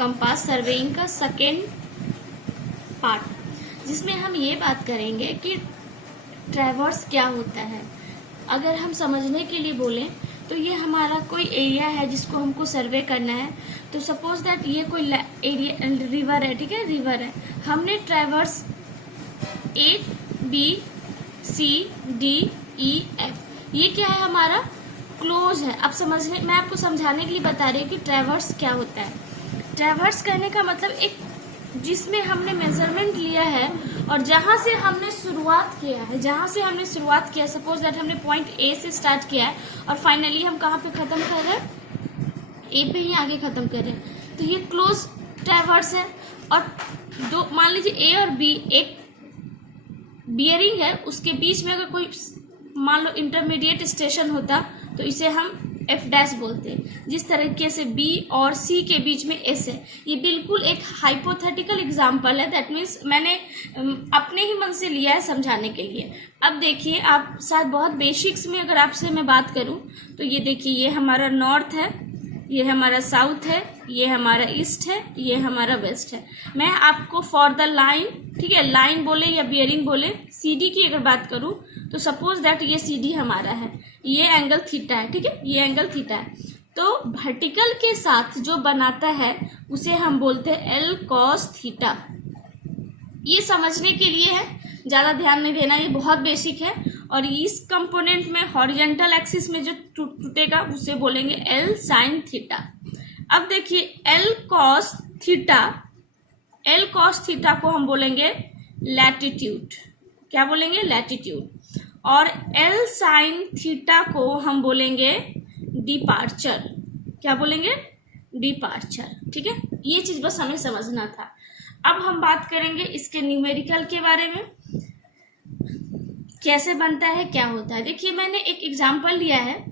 Compass surveying का second part, जिसमें हम ये बात करेंगे कि ट्रैवर्स क्या होता है। अगर हम समझने के लिए बोलें तो ये हमारा कोई एरिया है जिसको हमको सर्वे करना है। तो सपोज दैट ये कोई एरिया रिवर है, ठीक है, रिवर है। हमने traverse A B C D E F, ये क्या है, हमारा क्लोज है। अब समझने, मैं आपको समझाने के लिए बता रही हूँ कि ट्रैवर्स क्या होता है। ट्रैवर्स कहने का मतलब एक जिसमें हमने मेजरमेंट लिया है और जहाँ से हमने शुरुआत किया है, सपोज दैट हमने पॉइंट ए से स्टार्ट किया है और फाइनली हम कहाँ पे ख़त्म कर रहे हैं, ए पे ही आगे ख़त्म कर रहे हैं, तो ये क्लोज ट्रैवर्स है। और दो, मान लीजिए ए और बी एक बियरिंग है, उसके बीच में अगर कोई मान लो इंटरमीडिएट स्टेशन होता तो इसे हम एफ डैश बोलते हैं। जिस तरीके से बी और सी के बीच में एस है, ये बिल्कुल एक हाइपोथेटिकल एग्जाम्पल है। दैट मीन्स मैंने अपने ही मन से लिया है समझाने के लिए। अब देखिए, आप शायद बहुत बेसिक्स में अगर आपसे मैं बात करूं तो ये देखिए, ये हमारा नॉर्थ है, ये हमारा साउथ है, ये हमारा ईस्ट है, ये हमारा वेस्ट है। मैं आपको फॉर द लाइन, ठीक है, लाइन बोले या बियरिंग बोले, सीडी की अगर बात करूं तो सपोज दैट ये सीडी हमारा है, ये एंगल थीटा है, ठीक है, ये एंगल थीटा है। तो वर्टिकल के साथ जो बनाता है उसे हम बोलते हैं एल कॉस थीटा। ये समझने के लिए है, ज़्यादा ध्यान नहीं देना, ये बहुत बेसिक है। और इस कंपोनेंट में हॉरिजॉन्टल एक्सिस में जो टूटेगा उसे बोलेंगे एल साइन थीटा। अब देखिए, एल कॉस थीटा को हम बोलेंगे लैटिट्यूड। क्या बोलेंगे? लैटिट्यूड। और एल साइन थीटा को हम बोलेंगे डिपार्चर। क्या बोलेंगे? डिपार्चर। ठीक है, ये चीज बस हमें समझना था। अब हम बात करेंगे इसके न्यूमेरिकल के बारे में, कैसे बनता है, क्या होता है। देखिए, मैंने एक एग्जांपल लिया है,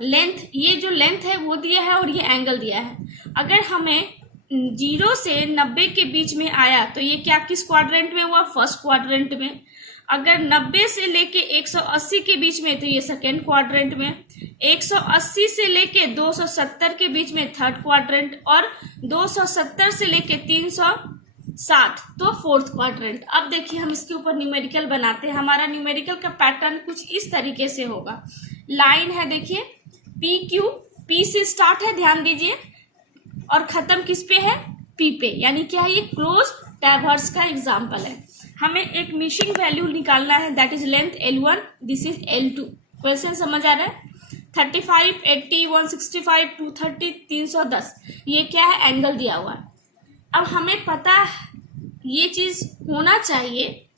लेंथ, ये जो लेंथ है वो दिया है और ये एंगल दिया है। अगर हमें 0 से 90 के बीच में आया तो ये क्या किस क्वाड्रेंट में हुआ? फर्स्ट क्वाड्रेंट में। अगर 90 से लेके 180 के बीच में तो ये सेकेंड क्वाड्रेंट में। 180 से लेके 270 के बीच में थर्ड क्वाड्रेंट, और 270 से लेके 360 तो फोर्थ क्वाड्रेंट। अब देखिए, हम इसके ऊपर न्यूमेरिकल बनाते हैं। हमारा न्यूमेरिकल का पैटर्न कुछ इस तरीके से होगा। लाइन है, देखिए पी क्यू, पी से स्टार्ट है, ध्यान दीजिए, और खत्म किस पे है? पी पे। यानी क्या है? ये क्लोज ट्रैवर्स का एग्जाम्पल है। हमें एक मिसिंग वैल्यू निकालना है, that is length L1, this is L2। Question समझ आ रहा है? 35, 80, 165, 230, 310, ये क्या है? एंगल दिया हुआ है। अब हमें पता है, ये चीज होना चाहिए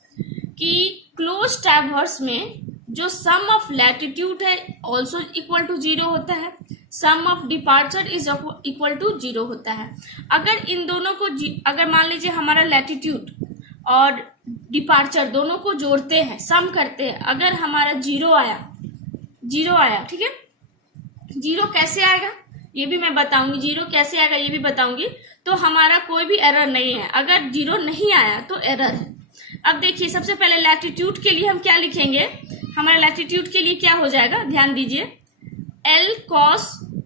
कि क्लोज ट्रैवर्स में जो सम ऑफ लैटिट्यूड है ऑल्सो इक्वल टू 0 होता है, sum of departure is equal to 0 होता है। अगर इन दोनों को अगर मान लीजिए हमारा लैटिट्यूड और डिपार्चर दोनों को जोड़ते हैं, सम करते हैं, अगर हमारा 0 आया, ठीक है, 0 कैसे आएगा ये भी मैं बताऊंगी, 0 कैसे आएगा ये भी बताऊंगी। तो हमारा कोई भी एरर नहीं है। अगर 0 नहीं आया तो एरर है। अब देखिए, सबसे पहले लैटिट्यूड के लिए हम क्या लिखेंगे? हमारा लैटिट्यूड के लिए क्या हो जाएगा? ध्यान दीजिए, L cos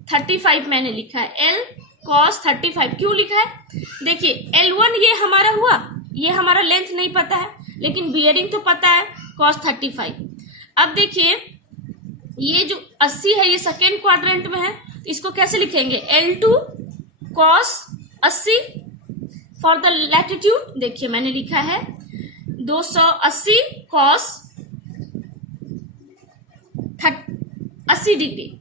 35 मैंने लिखा है, L cos 35 क्यों लिखा है? देखिए, L1 ये हमारा हुआ, ये हमारा लेंथ नहीं पता है, लेकिन बियरिंग तो पता है, cos 35। अब देखिए, ये जो 80 है ये सेकेंड क्वाड्रेंट में है, इसको कैसे लिखेंगे? L2 cos 80 for the latitude. देखिए, मैंने लिखा है 280 cos 80 डिग्री।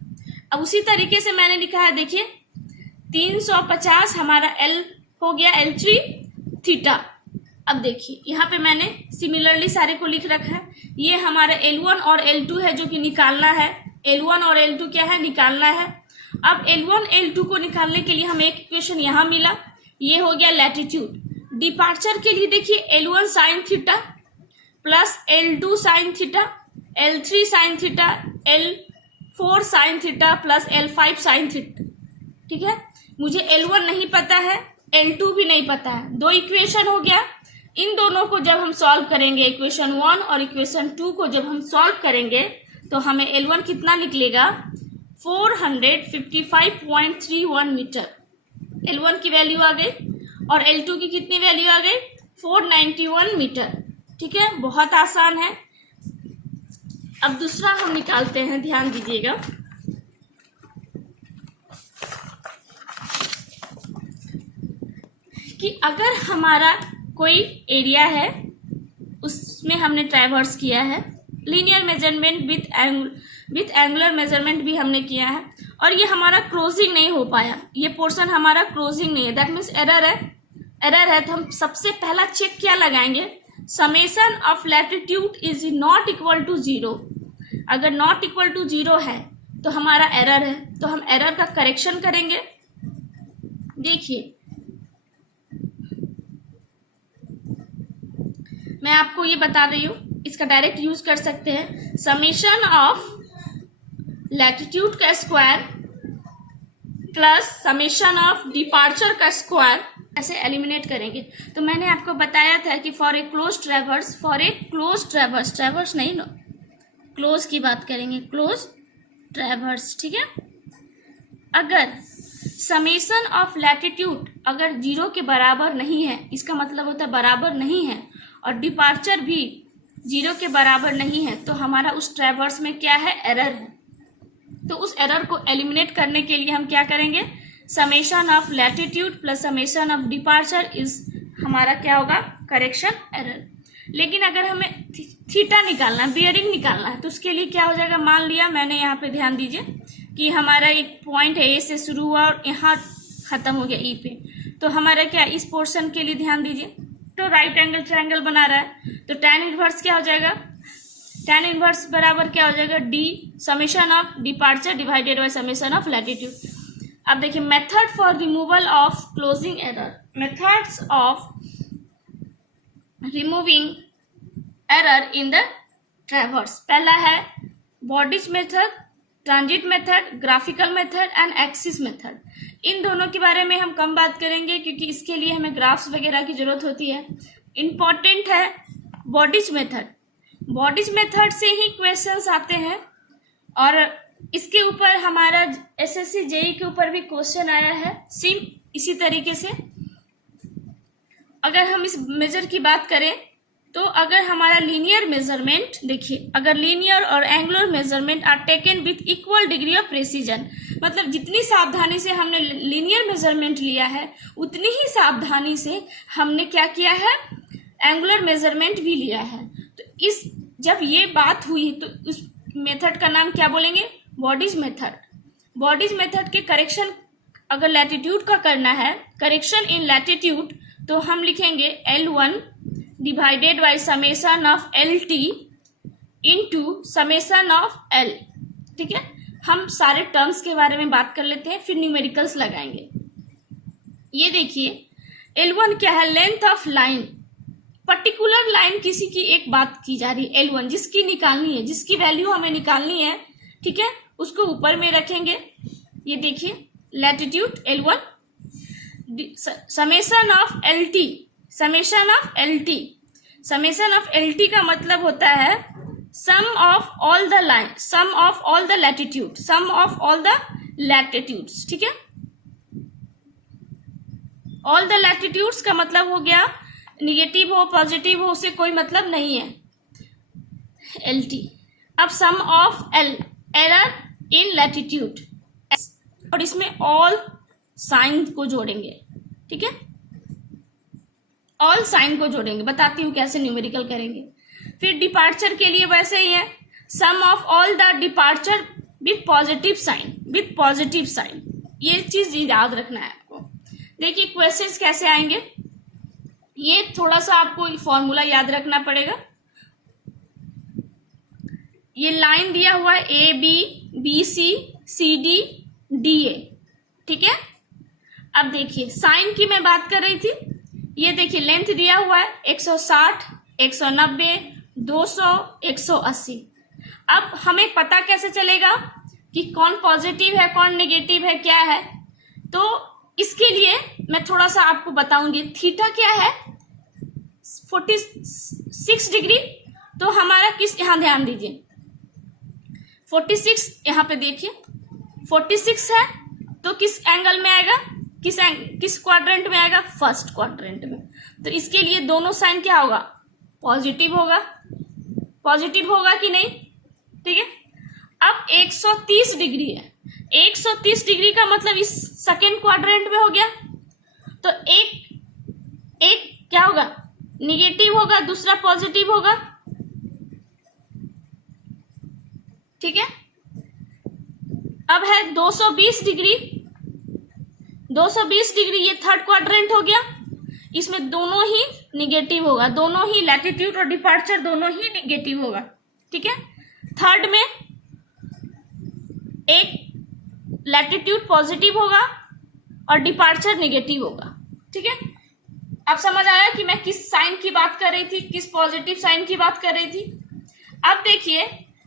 अब उसी तरीके से मैंने लिखा है, देखिए 350 हमारा L हो गया, L3 थीटा। अब देखिए, यहाँ पे मैंने सिमिलरली सारे को लिख रखा है। ये हमारा L1 और L2 है जो कि निकालना है। L1 और L2 क्या है? निकालना है। अब L1 L2 को निकालने के लिए हमें एक इक्वेशन यहाँ मिला, ये हो गया लैटिट्यूड। डिपार्चर के लिए देखिए, L1 sine theta plus L2 sine theta, L3 sine theta, L4 sine theta plus L5 sine theta. ठीक है, मुझे L1 नहीं पता है, L2 भी नहीं पता है, दो इक्वेशन हो गया। इन दोनों को जब हम सॉल्व करेंगे, इक्वेशन 1 और इक्वेशन 2 को जब हम सॉल्व करेंगे तो हमें L1 कितना निकलेगा? 455.31 मीटर। L1 की वैल्यू आ गई और L2 की कितनी वैल्यू आ गई, 491 मीटर। ठीक है, बहुत आसान है। अब दूसरा हम निकालते हैं, ध्यान दीजिएगा। कि अगर हमारा कोई एरिया है, उसमें हमने ट्रैवर्स किया है, linear measurement with angular measurement भी हमने किया है, और ये हमारा क्लोजिंग नहीं हो पाया, ये पोर्शन हमारा क्लोजिंग नहीं है, दैट मीन्स एरर है। तो हम सबसे पहला चेक क्या लगाएंगे, summation of latitude is not equal to 0। अगर नॉट इक्वल टू 0 है तो हमारा एरर है, तो हम एरर का करेक्शन करेंगे। देखिए, मैं आपको ये बता रही हूँ, इसका डायरेक्ट यूज कर सकते हैं। समेशन ऑफ लैटिट्यूड का square plus summation of departure का स्क्वायर ऐसे एलिमिनेट करेंगे। तो मैंने आपको बताया था कि फॉर ए क्लोज ट्रैवर्स नहीं, नो क्लोज की बात करेंगे, क्लोज ट्रैवर्स। ठीक है, अगर समेशन ऑफ लैटिट्यूड अगर 0 के बराबर नहीं है, इसका मतलब होता है बराबर नहीं है, और डिपार्चर भी 0 के बराबर नहीं है, तो हमारा उस ट्रैवर्स में क्या है, एरर है। तो उस एरर को एलिमिनेट करने के लिए हम क्या करेंगे, summation of latitude plus summation of departure is हमारा क्या होगा, करेक्शन एरर। लेकिन अगर हमें थीटा निकालना, बियरिंग निकालना है, तो उसके लिए क्या हो जाएगा, मान लिया मैंने यहाँ पे, ध्यान दीजिए कि हमारा एक पॉइंट है, ए से शुरू हुआ और यहाँ खत्म हो गया ई पे, तो हमारा क्या, इस पोर्शन के लिए ध्यान दीजिए, तो राइट एंगल ट्रायंगल बना रहा है, तो tan इनवर्स क्या हो जाएगा, tan इनवर्स बराबर क्या हो जाएगा, D summation of departure divided by summation of latitude. अब देखिए, method for removal of closing error, methods of removing error in the traverse. पहला है Bowditch method, transit method, graphical method and axis method. इन दोनों के बारे में हम कम बात करेंगे क्योंकि इसके लिए हमें ग्राफ्स वगैरह की जरूरत होती है। इम्पॉर्टेंट है बॉडीज मेथड, बॉडीज मेथड से ही क्वेश्चंस आते हैं, और इसके ऊपर हमारा एसएससी जेई के ऊपर भी क्वेश्चन आया है सेम इसी तरीके से। अगर हम इस मेजर की बात करें तो अगर हमारा लीनियर मेजरमेंट, देखिए, अगर लीनियर और angular measurement are taken with equal degree of precision, मतलब जितनी सावधानी से हमने लीनियर मेजरमेंट लिया है उतनी ही सावधानी से हमने क्या किया है, एंगुलर मेजरमेंट भी लिया है। तो इस जब ये बात हुई तो उस मेथड का नाम क्या बोलेंगे, बॉडीज मेथड। बॉडीज मेथड के करेक्शन अगर लैटिट्यूड का करना है, करेक्शन इन लैटिट्यूड, तो हम लिखेंगे L1 divided by summation of LT into summation of L। ठीक है, हम सारे टर्म्स के बारे में बात कर लेते हैं, फिर न्यूमेरिकल्स लगाएंगे। ये देखिए, L1 क्या है, length of line, particular line किसी की एक बात की जा रही है, L1 जिसकी निकालनी है, जिसकी वैल्यू हमें निकालनी है, ठीक है, उसको ऊपर में रखेंगे। ये देखिए latitude L1, summation of LT, summation of LT, summation of LT का मतलब होता है sum of all the line, sum of all the latitude, sum of all the latitudes. ठीक है, ऑल द लैटिट्यूड्स का मतलब हो गया निगेटिव हो पॉजिटिव हो, उससे कोई मतलब नहीं है, LT। अब sum of L, error in latitude, और इसमें ऑल साइन को जोड़ेंगे। ठीक है, ऑल साइन को जोड़ेंगे, बताती हूँ कैसे न्यूमेरिकल करेंगे। फिर डिपार्चर के लिए वैसे ही है, sum of all the departure with positive sign, with positive sign, ये चीज याद रखना है आपको। देखिए क्वेश्चंस कैसे आएंगे, ये थोड़ा सा आपको फॉर्मूला याद रखना पड़ेगा। ये लाइन दिया हुआ है A B, B C, C D, D A. ठीक है, अब देखिए साइन की मैं बात कर रही थी, ये देखिए लेंथ दिया हुआ है 160, 190, 200, 180। अब हमें पता कैसे चलेगा कि कौन पॉजिटिव है कौन नेगेटिव है क्या है, तो इसके लिए मैं थोड़ा सा आपको बताऊंगी। थीटा क्या है, 46 डिग्री, तो हमारा किस, यहां ध्यान दीजिए 46, यहां पे देखिए 46 है तो किस एंगल में आएगा, किस क्वाड्रेंट में आएगा? फर्स्ट क्वाड्रेंट में। तो इसके लिए दोनों साइन क्या होगा? पॉजिटिव होगा। पॉजिटिव होगा कि नहीं? ठीक है। अब 130 डिग्री है, 130 डिग्री का मतलब इस सेकेंड क्वाड्रेंट में हो गया। तो एक क्या होगा? निगेटिव होगा, दूसरा पॉजिटिव होगा। ठीक है। अब है 220 डिग्री, 220 डिग्री, ये थर्ड क्वाड्रेंट हो गया। इसमें दोनों ही निगेटिव होगा, दोनों ही लैटिट्यूड और डिपार्चर दोनों ही निगेटिव होगा। ठीक है। थर्ड में एक लैटिट्यूड पॉजिटिव होगा और डिपार्चर निगेटिव होगा। ठीक है। अब समझ आया कि मैं किस साइन की बात कर रही थी, किस पॉजिटिव साइन की बात कर रही थी। अब देखिए,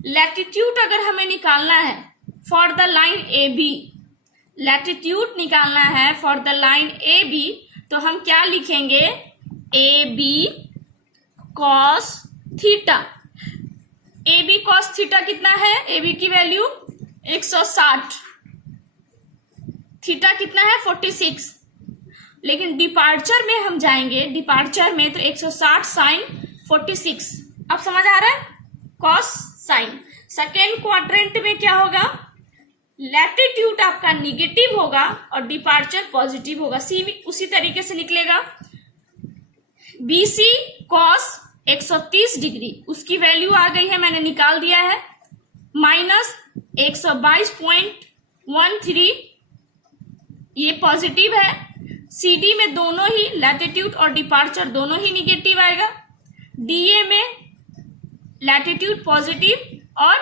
लैटिट्यूड अगर हमें निकालना है for the line A B, latitude निकालना है for the line A B, तो हम क्या लिखेंगे? A B cos theta. A B cos theta कितना है? ए बी की वैल्यू 160, थीटा कितना है? 46। लेकिन डिपार्चर में हम जाएंगे, डिपार्चर में तो 160 साइन 46। अब समझ आ रहा है? Cos sine. सेकेंड क्वाड्रेंट में क्या होगा? लैटिट्यूड आपका निगेटिव होगा और डिपार्चर पॉजिटिव होगा। सी उसी तरीके से निकलेगा। बीसी कॉस 130 डिग्री, उसकी वैल्यू आ गई है, मैंने निकाल दिया है, माइनस 122.13, ये पॉजिटिव है। सीडी में दोनों ही लैटिट्यूड और डिपार्चर दोनों ही निगेटिव आएगा। डीए में लैटिट्यूड पॉजिटिव और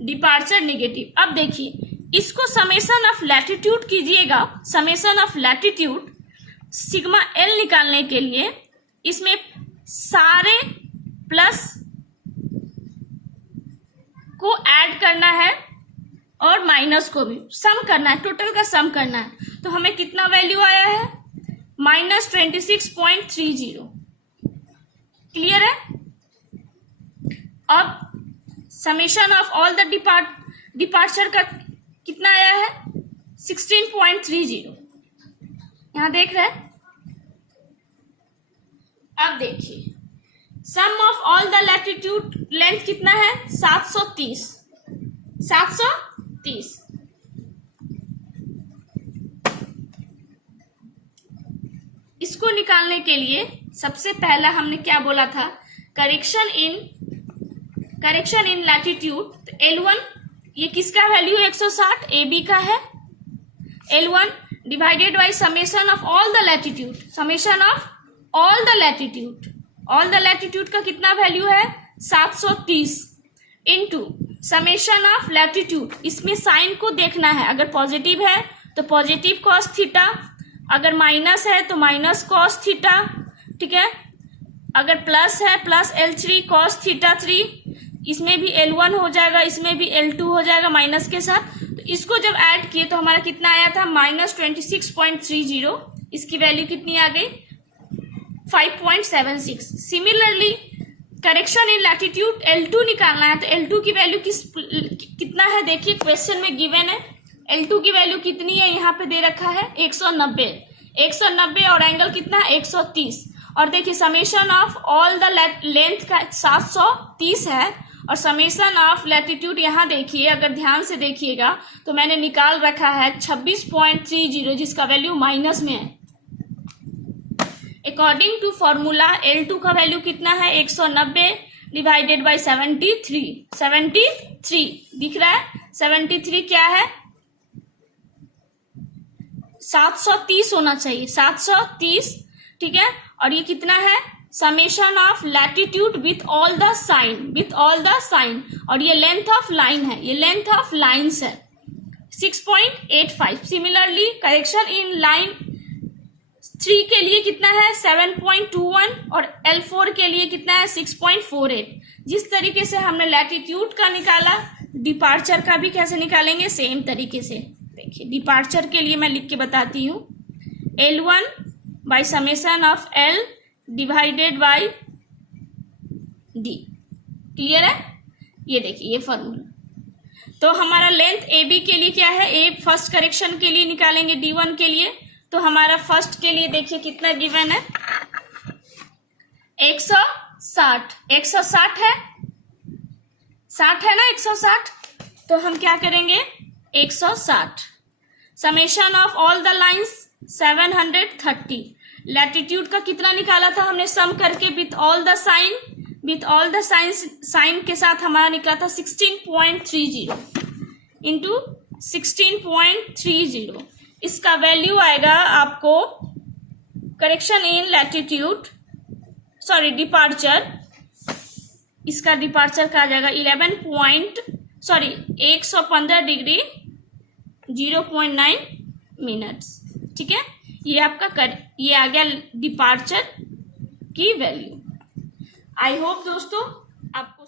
डिपार्चर निगेटिव। अब देखिए, इसको समेशन ऑफ लैटिट्यूड कीजिएगा। Summation of latitude sigma L निकालने के लिए इसमें सारे प्लस को ऐड करना है और माइनस को भी सम करना है, टोटल का सम करना है। तो हमें कितना वैल्यू आया है? -26.30। क्लियर है? अब summation of all the departure का कितना आया है? 16.30। यहां देख रहे हैं? अब देखिए, sum of all the latitude length कितना है? 730। 730। इसको निकालने के लिए सबसे पहला हमने क्या बोला था? Correction in latitude. तो L1 ये किसका वैल्यू है? 160, ए बी का है। L1 divided by summation of all the latitude, summation of all the latitude, all the latitude का कितना वैल्यू है? 730 इंटू समेशन ऑफ लैटिट्यूड। इसमें साइन को देखना है, अगर पॉजिटिव है तो पॉजिटिव कॉस थीटा, अगर माइनस है तो माइनस कॉस थीटा। ठीक है। अगर प्लस है प्लस L3 कॉस थीटा 3, इसमें भी L1 हो जाएगा, इसमें भी L2 हो जाएगा माइनस के साथ। तो इसको जब ऐड किए तो हमारा कितना आया था? -26.30। इसकी वैल्यू कितनी आ गई? 5.76। Similarly correction in latitude L2 निकालना है, तो L2 की वैल्यू कितना है? देखिए क्वेश्चन में गिवन है। L2 की वैल्यू कितनी है? यहाँ पे दे रखा है 190। 190 और एंगल कितना है? 130। और देखिए summation of all the length का 730 है और समेशन ऑफ लैटिट्यूड यहाँ देखिए, अगर ध्यान से देखिएगा तो मैंने निकाल रखा है 26.30, जिसका वैल्यू माइनस में है। अकॉर्डिंग टू फॉर्मूला L2 का वैल्यू कितना है? 190 डिवाइडेड बाई 73। 73 दिख रहा है? 73 क्या है? 730 होना चाहिए, 730। ठीक है। और ये कितना है? Summation of latitude with all the sign, with all the sign. और ये लेंथ ऑफ लाइन है, ये लेंथ ऑफ लाइन्स है 6.85। सिमिलरली करेक्शन इन लाइन 3 के लिए कितना है? 7.21 और L4 के लिए कितना है? 6.48। जिस तरीके से हमने लैटिट्यूड का निकाला, डिपार्चर का भी कैसे निकालेंगे? सेम तरीके से। देखिए डिपार्चर के लिए मैं लिख के बताती हूँ, L1 by summation of L divided by D। Clear है? ये देखिए ये फॉर्मूला। तो हमारा लेंथ AB के लिए क्या है? A फर्स्ट करेक्शन के लिए निकालेंगे D1 के लिए, तो हमारा फर्स्ट के लिए देखिए कितना गिवन है, 160। 160 है, 60 है ना, 160। तो हम क्या करेंगे, 160 summation of all the lines 730। Latitude का कितना निकाला था हमने सम करके विथ ऑल द साइन के साथ हमारा निकला था 16.30 इंटू 16.30। इसका वैल्यू आएगा आपको, correction in latitude, sorry departure, इसका डिपार्चर का आ जाएगा 115 डिग्री 0.9 मिनट्स। ठीक है, ये आपका ये आ गया डिपार्चर की वैल्यू। आई होप दोस्तों आपको